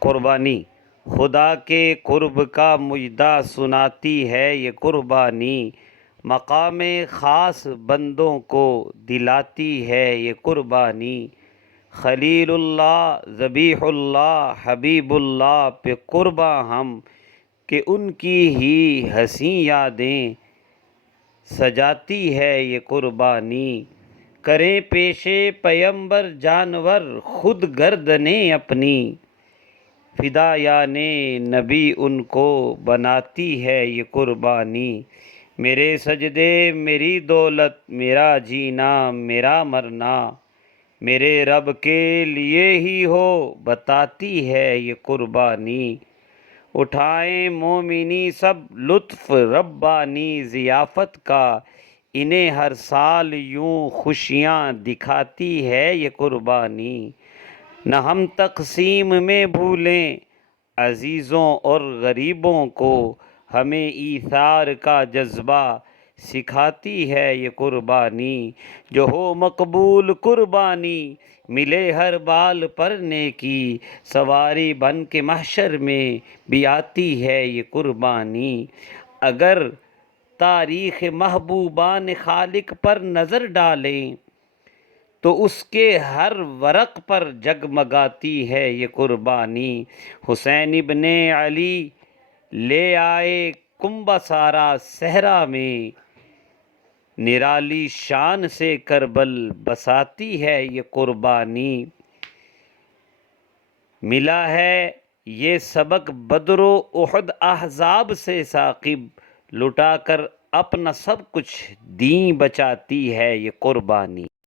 قربانی خدا کے قرب کا مجدہ سناتی ہے یہ قربانی، مقام خاص بندوں کو دلاتی ہے یہ قربانی، خلیل اللہ ذبیح اللہ حبیب اللہ پہ قرباں ہم، کہ ان کی ہی حسین یادیں سجاتی ہے یہ قربانی، کریں پیشے پیمبر جانور خود گردنیں اپنی، فدا یعنی نبی ان کو بناتی ہے یہ قربانی، میرے سجدے میری دولت میرا جینا میرا مرنا، میرے رب کے لیے ہی ہو بتاتی ہے یہ قربانی، اٹھائیں مومنی سب لطف ربانی ضیافت کا، انہیں ہر سال یوں خوشیاں دکھاتی ہے یہ قربانی، نہ ہم تقسیم میں بھولیں عزیزوں اور غریبوں کو، ہمیں ایثار کا جذبہ سکھاتی ہے یہ قربانی، جو ہو مقبول قربانی ملے ہر بال پر نیکی، سواری بن کے محشر میں بھی آتی ہے یہ قربانی، اگر تاریخ محبوبان خالق پر نظر ڈالیں تو اس کے ہر ورق پر جگمگاتی ہے یہ قربانی، حسین ابن علی لے آئے کنبہ سارا صحرا میں، نرالی شان سے کربل بساتی ہے یہ قربانی، ملا ہے یہ سبق بدر و احد احزاب سے ثاقب، لٹا کر اپنا سب کچھ دین بچاتی ہے یہ قربانی۔